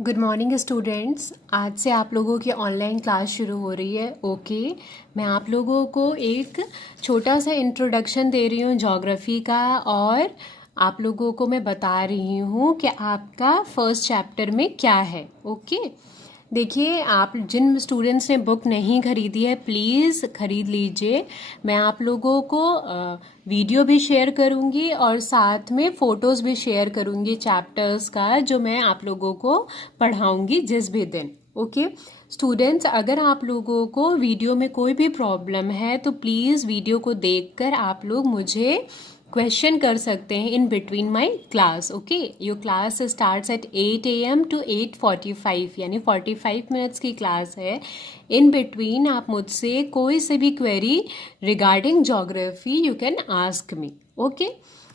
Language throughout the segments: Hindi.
Good morning students. आज से आप लोगों की ऑनलाइन क्लास शुरू हो रही है। मैं आप लोगों को एक छोटा सा इंट्रोडक्शन दे रही हूँ ज्योग्राफी का, और आप लोगों को मैं बता रही हूँ कि आपका फर्स्ट चैप्टर में क्या है। देखिए, आप जिन स्टूडेंट्स ने बुक नहीं खरीदी है प्लीज़ ख़रीद लीजिए। मैं आप लोगों को वीडियो भी शेयर करूँगी और साथ में फ़ोटोज़ भी शेयर करूँगी चैप्टर्स का, जो मैं आप लोगों को पढ़ाऊँगी जिस भी दिन। स्टूडेंट्स, अगर आप लोगों को वीडियो में कोई भी प्रॉब्लम है तो प्लीज़ वीडियो को देखकर आप लोग मुझे क्वेश्चन कर सकते हैं in between my class. Your class starts at 8 AM to 8:45, यानी 45 मिनट्स की क्लास है। इन बिटवीन आप मुझसे कोई से भी query regarding geography you can ask me.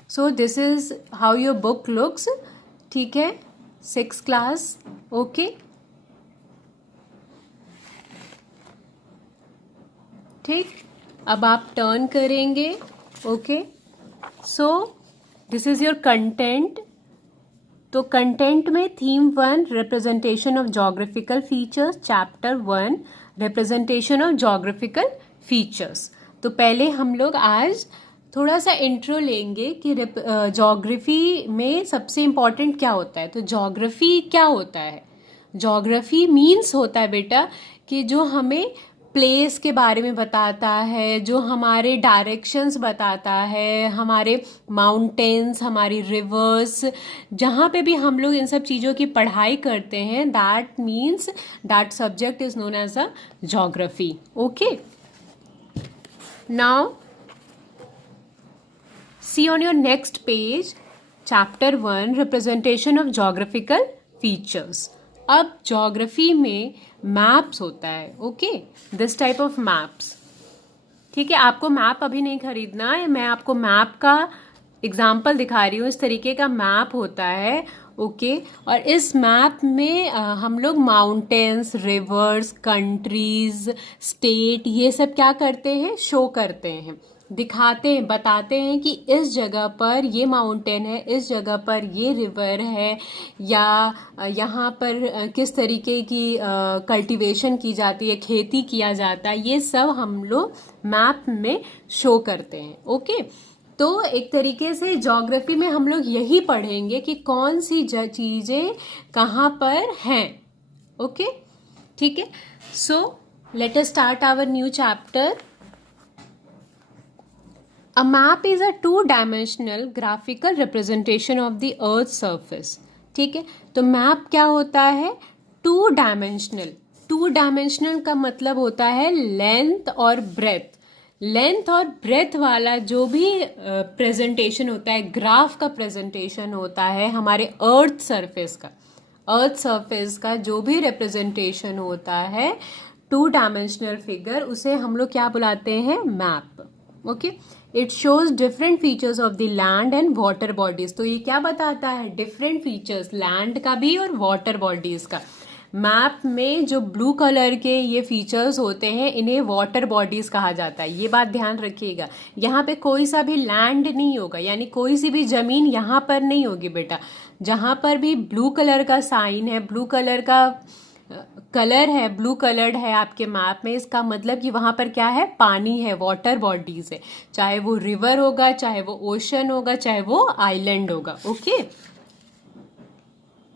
So this is how your book looks. ठीक है, 6th क्लास। ठीक, अब आप टर्न करेंगे। So this is your content. तो कंटेंट में theme 1 representation of geographical features, chapter 1 representation of geographical features. तो पहले हम लोग आज थोड़ा सा इंट्रो लेंगे कि जोग्राफी में सबसे इम्पॉर्टेंट क्या होता है। तो जोग्राफी क्या होता है? जोग्राफी मीन्स होता है बेटा कि जो हमें प्लेस के बारे में बताता है, जो हमारे डायरेक्शंस बताता है, हमारे माउंटेन्स, हमारी रिवर्स, जहाँ पे भी हम लोग इन सब चीज़ों की पढ़ाई करते हैं, that means that subject is known as a geography. Now see on your next page, chapter 1 representation of geographical features। अब ज्योग्राफी में मैप्स होता है। This type of maps. ठीक है, आपको मैप अभी नहीं खरीदना है, मैं आपको मैप का एग्जाम्पल दिखा रही हूँ। इस तरीके का मैप होता है। और इस मैप में हम लोग माउंटेन्स, रिवर्स, कंट्रीज, स्टेट, ये सब क्या करते हैं, शो करते हैं, दिखाते हैं, बताते हैं कि इस जगह पर ये माउंटेन है, इस जगह पर ये रिवर है, या यहाँ पर किस तरीके की कल्टीवेशन की जाती है, खेती किया जाता है, ये सब हम लोग मैप में शो करते हैं। तो एक तरीके से ज्योग्राफी में हम लोग यही पढ़ेंगे कि कौन सी चीज़ें कहाँ पर हैं। ठीक है, so let us start our new chapter. A map is a two-dimensional graphical representation of the Earth's surface। ठीक है, तो मैप क्या होता है? टू डायमेंशनल का मतलब होता है लेंथ और ब्रेथ। लेंथ और ब्रेथ वाला जो भी प्रेजेंटेशन होता है, ग्राफ का प्रेजेंटेशन होता है हमारे अर्थ सरफेस का जो भी रिप्रेजेंटेशन होता है, टू डायमेंशनल फिगर, उसे हम लोग क्या बुलाते हैं? Map. It shows different features of the land and water bodies. तो ये क्या बताता है? डिफरेंट फीचर्स लैंड का भी और वाटर बॉडीज का। मैप में जो ब्लू कलर के ये फीचर्स होते हैं, इन्हें वाटर बॉडीज कहा जाता है। ये बात ध्यान रखिएगा। यहाँ पे कोई सा भी लैंड नहीं होगा, यानी कोई सी भी जमीन यहाँ पर नहीं होगी बेटा। जहाँ पर भी ब्लू कलर का साइन है, ब्लू कलर का कलर है, ब्लू कलर्ड है आपके मैप में, इसका मतलब कि वहां पर क्या है? पानी है, वाटर बॉडीज है। चाहे वो रिवर होगा, चाहे वो ओशन होगा, चाहे वो आइलैंड होगा।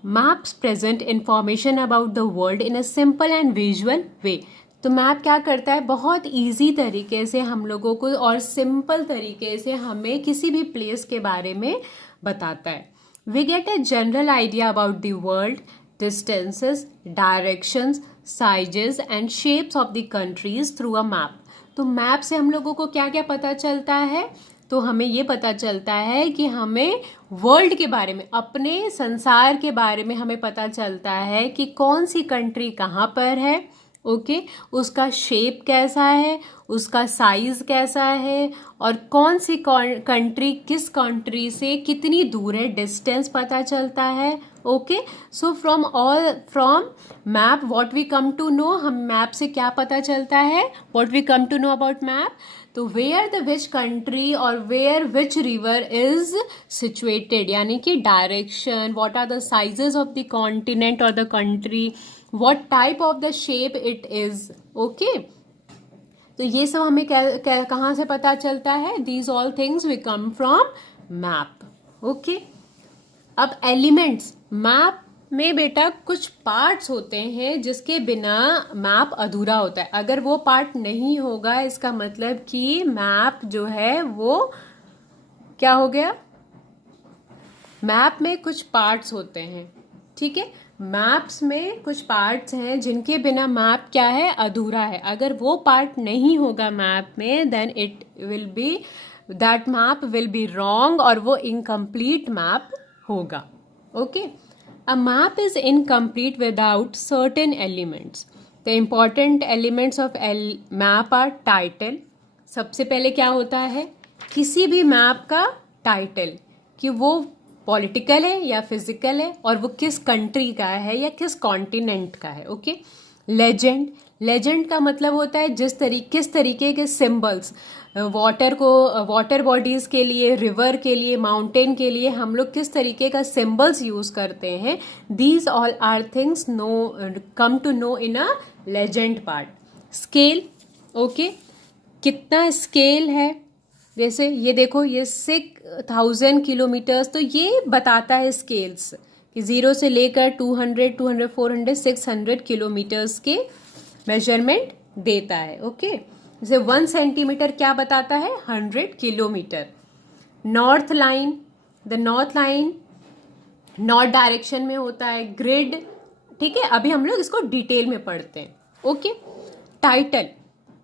Maps present information about the world in a simple and visual way. तो मैप क्या करता है? बहुत इजी तरीके से हम लोगों को और सिंपल तरीके से हमें किसी भी प्लेस के बारे में बताता है। We get a general idea about the world, distances, directions, sizes and shapes of the countries through a map। तो मैप से हम लोगों को क्या क्या पता चलता है? तो हमें ये पता चलता है कि हमें वर्ल्ड के बारे में, अपने संसार के बारे में हमें पता चलता है कि कौन सी कंट्री कहाँ पर है। उसका शेप कैसा है, उसका साइज कैसा है, और कौन सी कंट्री किस कंट्री से कितनी दूर है, डिस्टेंस पता चलता है। Okay, so from map what we come to know, हम मैप से क्या पता चलता है, what we come to know about map. तो वेयर द विच कंट्री और where which river is situated, यानी कि direction, what are the sizes of the continent और the country, what type of the shape it is. Okay, तो ये सब हमें कहाँ से पता चलता है, these all things we come from map. Okay, अब एलिमेंट्स, मैप में बेटा कुछ पार्ट्स होते हैं जिसके बिना मैप अधूरा होता है। अगर वो पार्ट नहीं होगा इसका मतलब कि मैप जो है वो क्या हो गया। मैप में कुछ पार्ट्स होते हैं, ठीक है, मैप्स में कुछ पार्ट्स हैं जिनके बिना मैप क्या है, अधूरा है। अगर वो पार्ट नहीं होगा मैप में, then it will be, that map will be wrong, और वो इनकम्प्लीट मैप होगा। Okay, a map is incomplete without certain elements. The important elements of map are title. सबसे पहले क्या होता है किसी भी मैप का टाइटल, कि वो पॉलिटिकल है या फिजिकल है, और वो किस कंट्री का है या किस कॉन्टिनेंट का है। ओके, लेजेंड, लेजेंड का मतलब होता है किस तरीके के सिंबल्स, वाटर बॉडीज के लिए, रिवर के लिए, माउंटेन के लिए हम लोग किस तरीके का सिंबल्स यूज करते हैं। These all are things come to know in a legend part. Scale, okay, कितना स्केल है, जैसे ये देखो ये 6000 किलोमीटर्स, तो ये बताता है स्केल्स कि 0 से लेकर 200, 200, 400, 600 किलोमीटर्स के मेजरमेंट देता है। ओके, जैसे 1 सेंटीमीटर क्या बताता है, 100 kilometre. North line, the north line north direction में होता है। ग्रिड, ठीक है, अभी हम लोग इसको डिटेल में पढ़ते हैं। Okay, title,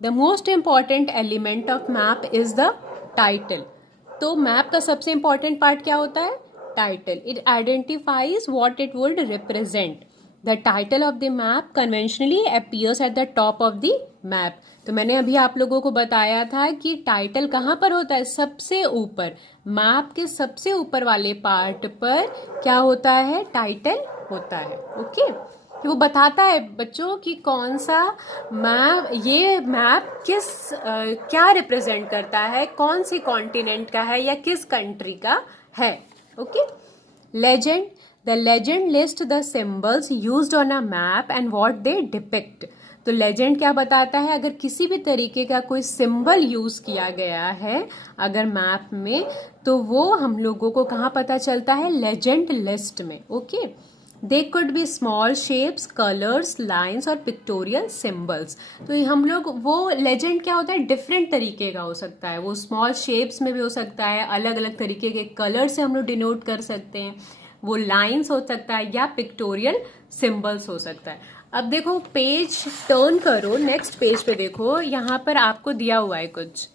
the most important element of map is the title. तो मैप का सबसे इंपॉर्टेंट पार्ट क्या होता है, title. It identifies what it would represent. The title of the map conventionally appears at the top of the map. तो मैंने अभी आप लोगों को बताया था कि टाइटल कहाँ पर होता है, सबसे ऊपर, मैप के सबसे ऊपर वाले पार्ट पर क्या होता है, टाइटल होता है। ओके, वो बताता है बच्चों कि कौन सा मैप, ये मैप क्या रिप्रेजेंट करता है, कौन सी कॉन्टिनेंट का है या किस कंट्री का है। Okay, legend, the legend list the symbols used on a map and what they depict. तो लेजेंड क्या बताता है, अगर किसी भी तरीके का कोई सिंबल यूज किया गया है अगर मैप में, तो वो हम लोगों को कहाँ पता चलता है, लेजेंड लिस्ट में। Okay, they could be small shapes, colours, lines और पिक्टोरियल सिम्बल्स। तो हम लोग, वो लेजेंड क्या होता है, डिफरेंट तरीके का हो सकता है, वो स्मॉल शेप्स में भी हो सकता है, अलग अलग तरीके के कलर से हम लोग डिनोट कर सकते हैं, वो लाइन्स हो सकता है या पिक्टोरियल सिम्बल्स हो सकता है। अब देखो पेज टर्न करो, नेक्स्ट पेज पे देखो, यहाँ पर आपको दिया हुआ है कुछ,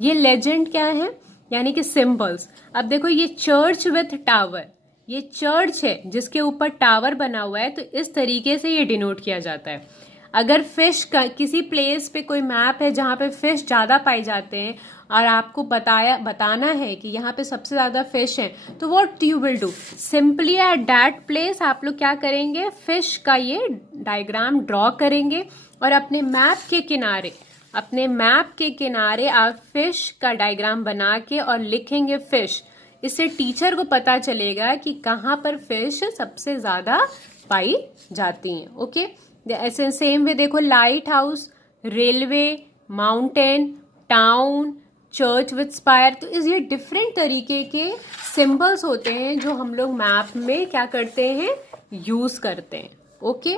ये लेजेंड क्या है, यानी कि सिम्बल्स। अब देखो ये चर्च विथ टावर, ये चर्च है जिसके ऊपर टावर बना हुआ है, तो इस तरीके से ये डिनोट किया जाता है। अगर फिश का किसी प्लेस पे कोई मैप है जहाँ पे फिश ज्यादा पाए जाते हैं और आपको बताना है कि यहाँ पे सबसे ज्यादा फिश है, तो what you will do, simply at that place आप लोग क्या करेंगे, फिश का ये डायग्राम ड्रॉ करेंगे और अपने मैप के किनारे आप फिश का डायग्राम बना के और लिखेंगे फिश। इससे टीचर को पता चलेगा कि कहाँ पर फिश सबसे ज्यादा पाई जाती हैं। ओके, ऐसे सेम वे देखो, light house, railway, mountain, town, church with spire. तो इस ये डिफरेंट तरीके के सिंबल्स होते हैं जो हम लोग मैप में क्या करते हैं, यूज करते हैं। ओके,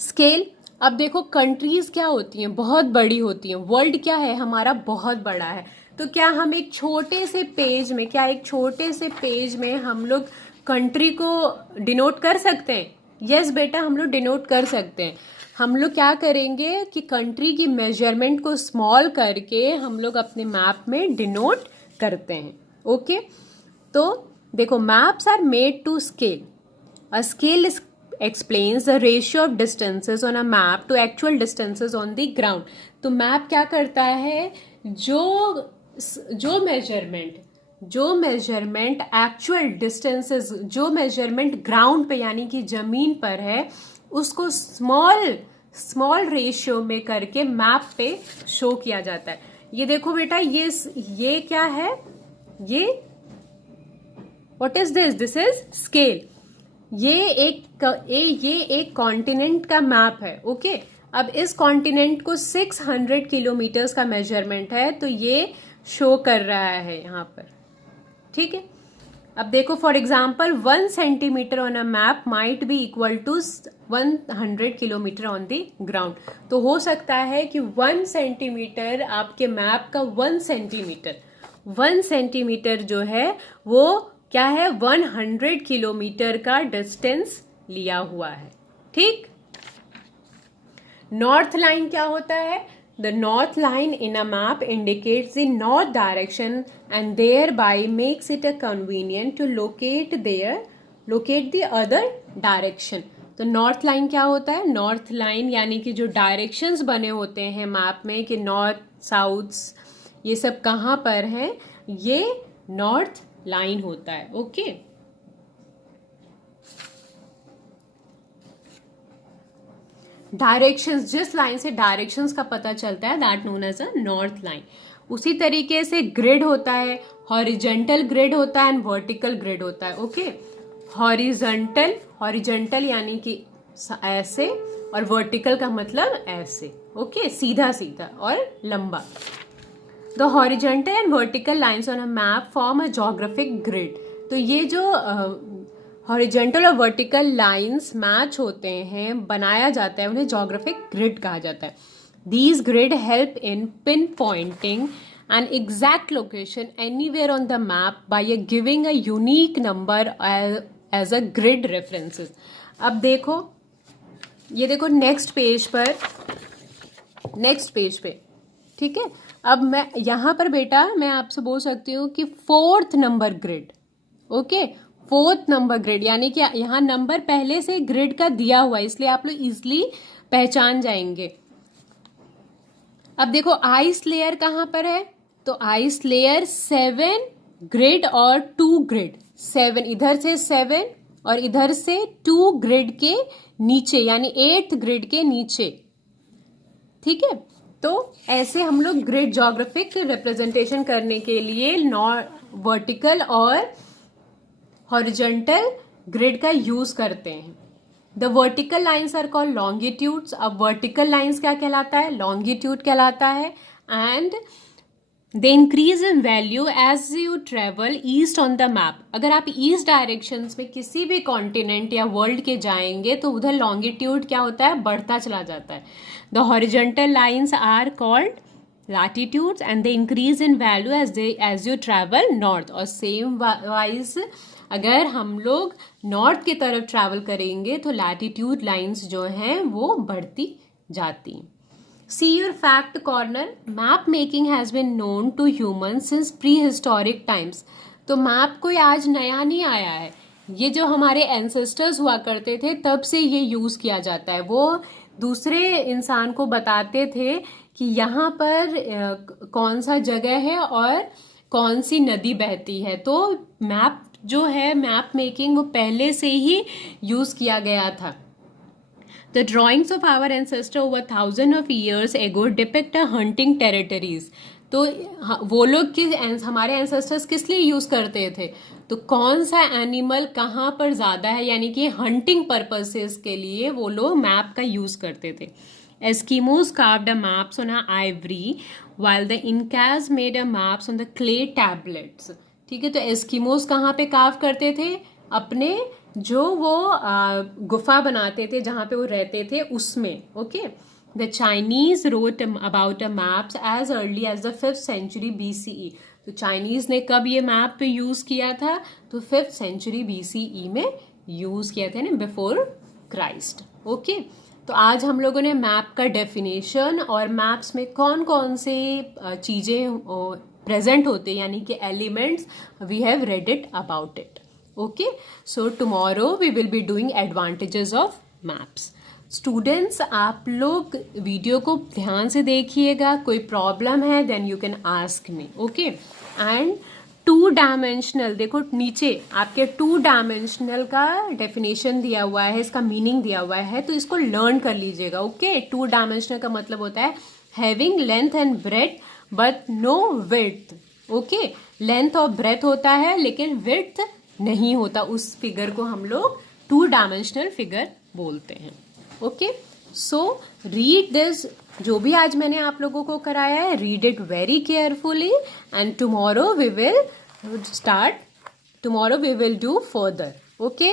स्केल, अब देखो कंट्रीज क्या होती हैं, बहुत बड़ी होती हैं, वर्ल्ड क्या है हमारा, बहुत बड़ा है। तो क्या हम एक छोटे से पेज में हम लोग कंट्री को डिनोट कर सकते हैं? यस बेटा, हम लोग डिनोट कर सकते हैं। हम लोग क्या करेंगे कि कंट्री की मेजरमेंट को स्मॉल करके हम लोग अपने मैप में डिनोट करते हैं। ओके, तो देखो, maps are made to scale. A scale explains the ratio of distances on a map to actual distances on the ground. तो मैप क्या करता है, जो मेजरमेंट एक्चुअल डिस्टेंसेस, जो मेजरमेंट ग्राउंड पे यानी कि जमीन पर है, उसको स्मॉल रेशियो में करके मैप पे शो किया जाता है। ये देखो बेटा, ये क्या है, ये what is this, this is scale. ये एक कॉन्टिनेंट का मैप है। ओके, अब इस कॉन्टिनेंट को 600 किलोमीटर्स का मेजरमेंट है, तो ये शो कर रहा है यहाँ पर। ठीक है, अब देखो for example 1 centimetre on a map might be equal to 100 kilometre on the ground. तो हो सकता है कि 1 सेंटीमीटर आपके मैप का 1 सेंटीमीटर जो है वो क्या है, 100 किलोमीटर का डिस्टेंस लिया हुआ है। ठीक, नॉर्थ लाइन क्या होता है, the north line in a map indicates the north direction and thereby makes it a convenient to locate the other direction। तो नॉर्थ लाइन क्या होता है, नॉर्थ लाइन यानी कि जो डायरेक्शंस बने होते हैं मैप में कि नॉर्थ साउथ ये सब कहाँ पर है, ये नॉर्थ लाइन होता है। ओके, डायरेक्शंस, जिस लाइन से डायरेक्शंस का पता चलता है that known as a north line. उसी तरीके से ग्रिड होता है, हॉरिजेंटल ग्रिड होता है एंड वर्टिकल ग्रिड होता है। ओके, हॉरिजेंटल यानी कि ऐसे, और वर्टिकल का मतलब ऐसे। ओके, सीधा सीधा और लंबा। The horizontal and vertical lines on a map form a geographic grid. तो ये जो हॉरिजेंटल और वर्टिकल लाइंस मैच होते हैं, बनाया जाता है, उन्हें ज्योग्राफिक ग्रिड कहा जाता है। These grid help in pinpointing an exact location anywhere on the map by giving a unique number as a grid references। अब देखो, ये देखो नेक्स्ट पेज पे, ठीक है। अब मैं यहाँ पर बेटा मैं आपसे बोल सकती हूँ कि 4th number grid. Okay, 4th number grid यानी कि यहाँ नंबर पहले से ग्रिड का दिया हुआ है, इसलिए आप लोग इजिली पहचान जाएंगे। अब देखो आइस लेयर कहाँ पर है, तो आइस लेयर 7 ग्रिड और 2 ग्रिड, 7 इधर से 7 और इधर से 2 ग्रिड के नीचे यानी 8th ग्रिड के नीचे। ठीक है, तो ऐसे हम लोग ग्रिड ज्योग्राफिक रिप्रेजेंटेशन करने के लिए वर्टिकल और हॉरिजेंटल ग्रिड का यूज करते हैं। The vertical lines are called longitudes. अब वर्टिकल लाइन्स क्या कहलाता है, लॉन्गिट्यूड कहलाता है। And they increase in value as you travel east on the map. अगर आप ईस्ट डायरेक्शन में किसी भी कॉन्टिनेंट या वर्ल्ड के जाएंगे तो उधर लॉन्गिट्यूड क्या होता है, बढ़ता चला जाता है। The horizontal lines are called latitudes and they increase in value as you travel north. और सेम वाइज अगर हम लोग नॉर्थ की तरफ ट्रैवल करेंगे तो लैटिट्यूड लाइंस जो हैं वो बढ़ती जाती। See your fact corner, map making has been known to humans since prehistoric times. तो मैप कोई आज नया नहीं आया है, ये जो हमारे एंसेस्टर्स हुआ करते थे तब से ये यूज किया जाता है। वो दूसरे इंसान को बताते थे कि यहाँ पर कौन सा जगह है और कौन सी नदी बहती है। तो मैप जो है, मैप मेकिंग वो पहले से ही यूज किया गया था। The drawings of our ancestor over 1000 of years ago depict a hunting territories। तो वो लोग हमारे एंसेस्टर्स किस लिए यूज करते थे, तो कौन सा एनिमल कहाँ पर ज्यादा है, यानी कि हंटिंग पर्पसेस के लिए वो लोग मैप का यूज करते थे। Eskimos carved a maps on a ivory while the Incas made a maps on the clay tablets। ठीक है, तो एस्किमोस कहाँ पे कार्व करते थे, अपने जो वो गुफा बनाते थे जहाँ पे वो रहते थे उसमें। Okay, the Chinese wrote about a maps as early as the 5th century BCE। तो चाइनीज ने कब ये मैप पे यूज किया था, तो 5th century BCE में यूज किया था ना, बिफोर क्राइस्ट। ओके, तो आज हम लोगों ने मैप का डेफिनेशन और मैप्स में कौन कौन से चीजें प्रेजेंट होते यानी कि elements, we have read it about it. Okay, so tomorrow we will be doing advantages of maps. Students आप लोग वीडियो को ध्यान से देखिएगा, कोई प्रॉब्लम है then you can ask me, okay. And 2 dimensional, देखो नीचे आपके 2 डायमेंशनल का डेफिनेशन दिया हुआ है, इसका मीनिंग दिया हुआ है, तो इसको लर्न कर लीजिएगा, ओके। 2 डायमेंशनल का मतलब होता है having length and breadth but no width, okay. Length और ब्रेथ होता है लेकिन विड्थ नहीं होता, उस फिगर को हम लोग 2 डायमेंशनल फिगर बोलते हैं, ओके। सो रीड दिस, जो भी आज मैंने आप लोगों को कराया है, read it very carefully and tomorrow we will start, tomorrow we will do further, okay.